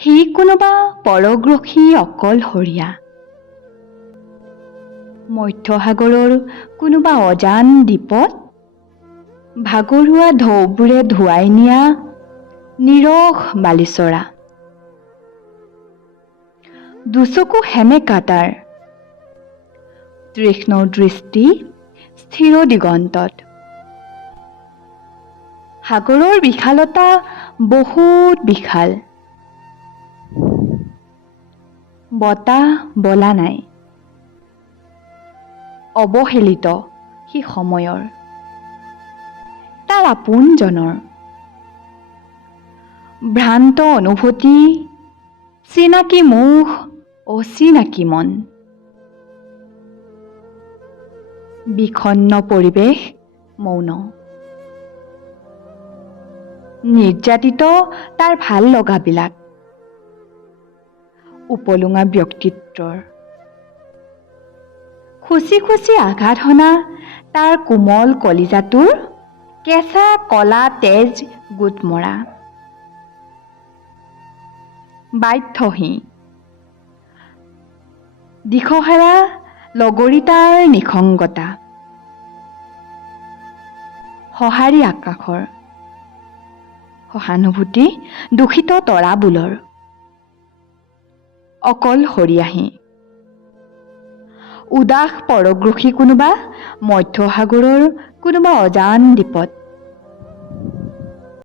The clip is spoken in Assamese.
সি কোনোবা পৰগ্ৰসী অকলশৰীয়া, মধ্যসাগৰৰ কোনোবা অজান দ্বীপত ভাগৰুৱা ঢৌবোৰে ধুৱাই নিয়া নিৰস বালিচৰা। দুচকু সেমেকা তাৰ, তীক্ষ্ণ দৃষ্টি স্থিৰ দিগন্তত। সাগৰৰ বিশালতা বহুত বিশাল। বতাহ বলা নাই, অৱহেলিত সি সময়ৰ, তাৰ আপোনজনৰ। ভ্ৰান্ত অনুভূতি, চিনাকি মুখ, অচিনাকি মন। বিষণ্ণ পৰিৱেশ, মৌন। নিৰ্যাতিত তাৰ ভাল লগাবিলাক, উপলুঙা ব্যক্তিত্বৰ। খুচি খুচি আঘাত হনা তাৰ কোমল কলিজাটোৰ কেঁচা কলা তেজ গোট মৰা। বাধ্যহীন দিশহাৰা লগৰী তাৰ নিসংগতা। সঁহাৰি আকাশৰ, সহানুভূতি দূষিত তৰাবোলৰ। অকলশৰীয়াহী, উদাস পৰগ্ৰসী কোনোবা মধ্যসাগৰৰ কোনোবা অজান দ্বীপত।